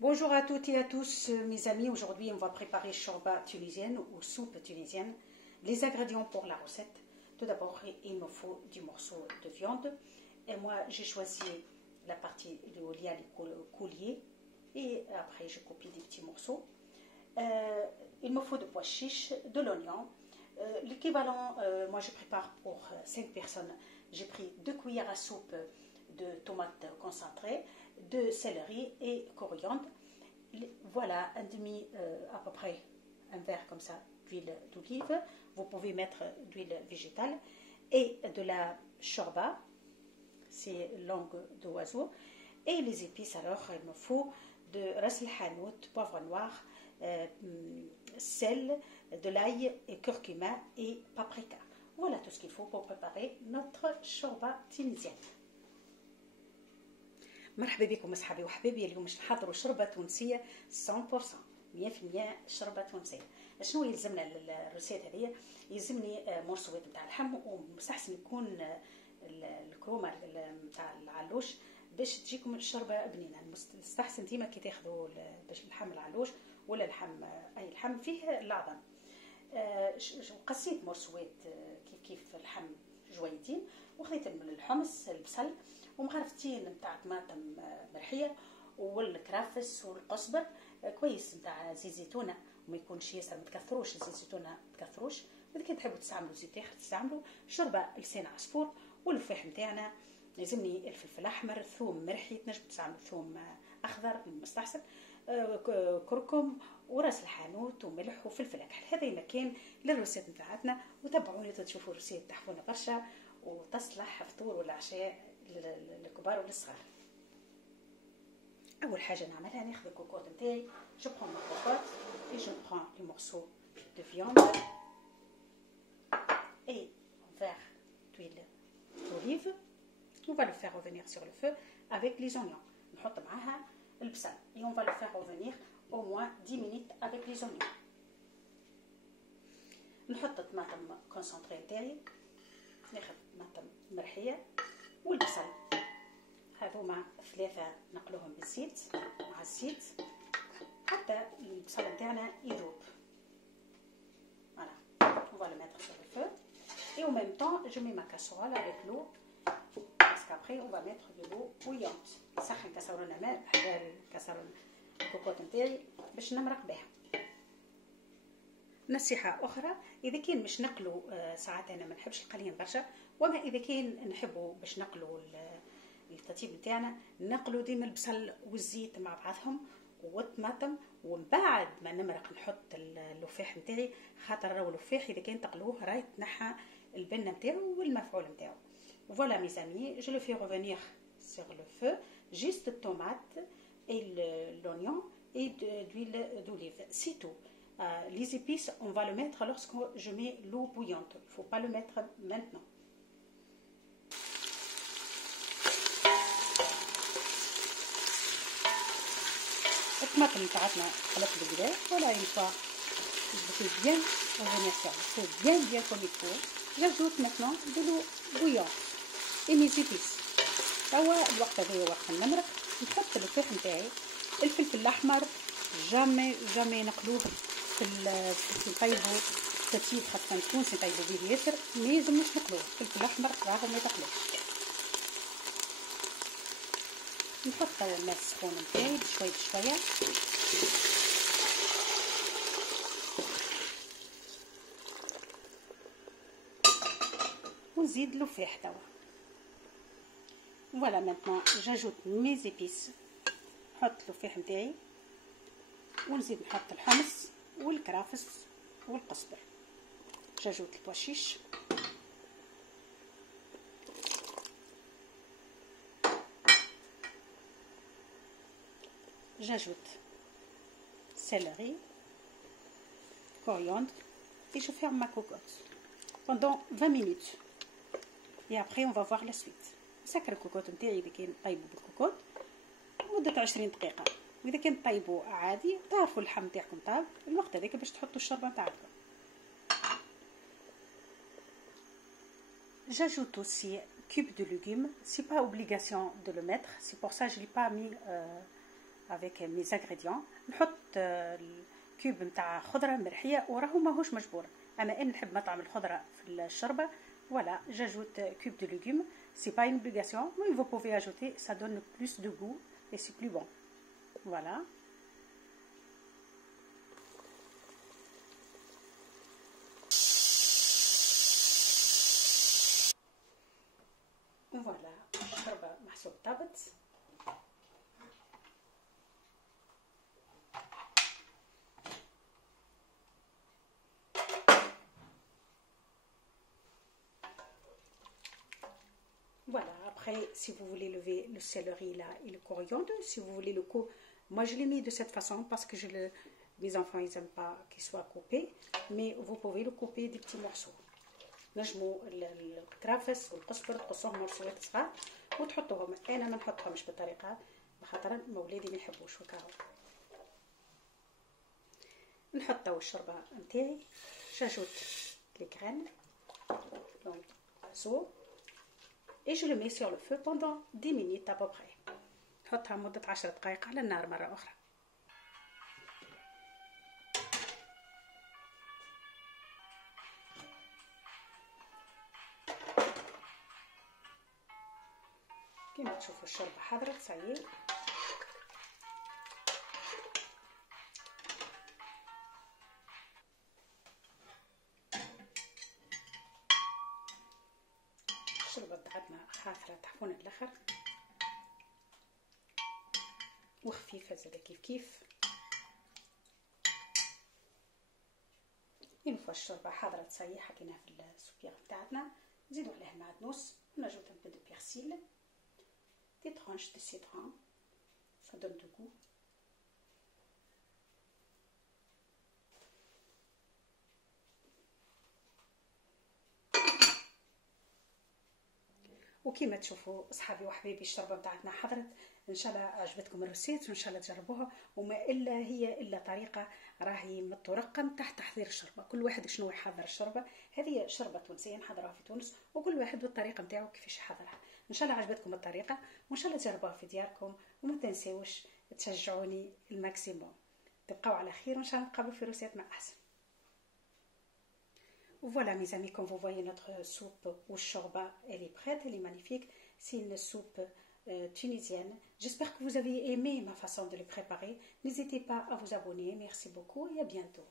Bonjour à toutes et à tous, mes amis. Aujourd'hui, on va préparer shorba tunisienne ou soupe tunisienne. Les ingrédients pour la recette. Tout d'abord, il me faut du morceau de viande. Et moi, j'ai choisi la partie où il y a les couliers. Et après, je copie des petits morceaux. Il me faut de pois chiches, de l'oignon. L'équivalent, moi, je prépare pour 5 personnes. J'ai pris 2 cuillères à soupe de tomates concentrées, de céleri et coriandre. Voilà un demi, à peu près un verre comme ça d'huile d'olive. Vous pouvez mettre d'huile végétale et de la shorba, c'est langue d'oiseau. Et les épices, alors il me faut de ras el hanout, poivre noir, sel, de l'ail et curcuma et paprika. Voilà tout ce qu'il faut pour préparer notre shorba tunisienne. مرحبا بكم اصحابي وحبايبي. اليوم باش نحضروا شوربه تونسيه 100% 100% شوربه تونسيه. شنو يلزمنا للريسيت هذه؟ يلزمني مرصوات نتاع اللحم، ومستحسن يكون الكرومه نتاع العلوش باش تجيكم الشوربه بنينه. مستحسن ديما كي تاخذوا باش اللحم العلوش ولا لحم اي لحم فيه العظم. قصيت مرصوات كيف اللحم جويتين، وخذيت الحمص، البصل، ومغرفتين نتاع طماطم مرحيه، والكرافس والقزبر كويس نتاع زيت زيتونه، وما يكونش ياسر ما تكثروش زيت زيتونه، ما تكثروش. اذا كنت تحبوا تستعملوا زيت اخر تستعملوا. شوربه لسان عصفور، واللفاح نتاعنا لازمني الفلفل احمر، ثوم مرحي، تنجم تستعملوا ثوم اخضر المستحسن، كركم وراس الحانوت وملح وفلفل اكحل. هذا مكان للروسيت نتاعتنا، وتابعوني تشوفوا الروسيت تحفونا برشا وتصلح فطور ولا عشاء للكبار وللصغار. اول حاجه نعملها ناخذ الكوكوط نتاعي. جو برون ما كوكوط et je prends les morceaux de viande et un verre d'huile d'olive. On va le faire revenir sur le feu avec les oignons. نحط معاها البصل et on va le faire revenir au moins 10 minutes avec les oignons. نحط الطماطم كونسونطري نتاعي، ناخذ طماطم مرحيه والبصل، هذوما 3 نقلوهم بالزيت مع الزيت حتى البصل نتاعنا يذوب. Voilà, on va le mettre sur le feu et en même temps je mets ma casserole avec l'eau parce qu'après on va mettre de l'eau bouillante. نسخن كاسرونه ماء بحذا الكاسرونه الكوكوط نتاعي باش نمرق بها. نصيحه اخرى، اذا كان مش نقلو ساعات انا ما نحبش القليان برشا، وما اذا كان نحبوا باش نقلو التطيب نتاعنا نقلو ديما البصل والزيت مع بعضهم والطماطم، ومن بعد ما نمرق نحط اللفاح نتاعي، خاطر راهو اللفاح اذا كان تقلوه راهي تنحى البنه نتاعو والمفعول نتاعو. Voilà mes amis, je le fais revenir sur le feu, juste tomate et l'oignon et d'huile d'olive, c'est tout. Les épices, on va le mettre lorsque je mets l'eau bouillante. Il ne faut pas le mettre maintenant. الطماطم تاعتنا خلطت بالبداية. Voilà, une fois je fais bien revenir sur le feu, bien comme il faut. J'ajoute maintenant de l'eau bouillante et mes épices. توا الوقت هذايا وقت نمرق نحط اللفاح نتاعي، الفلفل الأحمر جامي نقلوه في نطيبو تطيب، خاطر نكونش نطيبو به ياسر، ما يلزمش نقلوه. الفلفل الأحمر راهو ما يتقلوش. نحط توا الماء السخون نتاعي بشوية ونزيد اللفاح توا. Voilà, maintenant j'ajoute mes épices. نحط اللفاح نتاعي ونزيد نحط الحمص والكرافس والقزبر. j'ajoute البوا شيش، j'ajoute céleri, coriandre et je ferme ma cocotte pendant 20 minutes. Et après on va voir la suite. نسكر الكوكوط نتاعي اذا كان طيبوا بالكوكوط مده 20 دقيقه، واذا كان طيبوا عادي تعرفوا اللحم نتاعكم طاب، الوقت هذاك باش تحطوا الشوربه نتاعكم. J'ajoute aussi cube de légumes, c'est pas obligation de le mettre, c'est pour ça que je l'ai pas mis avec mes ingrédients. نحط الكوب نتاع خضره مرحيه وراهو ماهوش مجبور، اما ان نحب مطعم الخضره في الشوربه voilà, j'ajoute cube de légumes. C'est pas une obligation, mais vous pouvez ajouter, ça donne plus de goût et c'est plus bon. Voilà. Voilà, الشوربه محسوب طابت. Voilà, après, si vous voulez lever le céleri là et le coriandre, si vous voulez le couper, moi je l'ai mis de cette façon parce que mes enfants ils n'aiment pas qu'il soit coupé, mais vous pouvez le couper des petits morceaux. نجموا الكرافس والقزبر تقصوهم مرصوصات صغار وتحطوهم. انا ما نحطهمش بالطريقه خاطر مولادي ما يحبوش وكاو. نحطوا الشوربه نتاعي، جاجوت لي كريم دونك سو et je le mets sur le feu pendant 10 minutes à peu près. نحطها مدة 10 دقائق على النار مرة أخرى. كما تشوفوا الشوربة حضرت صايي. الشوربة تاعتنا حاضرة تحفون الاخر وخفيفة زادا كيف une fois الشوربة حاضرة تصايي حطيناها في السوبيغ تاعتنا. نزيدو عليها معدنوس ونجوز un peu de persil, des tranches de citron, ça donne du goût. وكما تشوفوا اصحابي وحبايبي الشوربه بتاعتنا حضرت. ان شاء الله عجبتكم الريسيت وان شاء الله تجربوها، وما الا هي الا طريقه راهي من الطرق نتاع تحضير الشوربه. كل واحد شنو يحضر الشوربه، هذه شوربه تونسيه نحضرها في تونس وكل واحد بالطريقه نتاعو كيفاش يحضرها. ان شاء الله عجبتكم الطريقه وان شاء الله تجربوها في دياركم، وما تنساوش تشجعوني الماكسيموم. تبقاو على خير وان شاء الله نتقابلوا في ريسيت مع احسن. Voilà mes amis, comme vous voyez notre soupe au shorba, elle est prête, elle est magnifique. C'est une soupe tunisienne. J'espère que vous avez aimé ma façon de le préparer. N'hésitez pas à vous abonner. Merci beaucoup et à bientôt.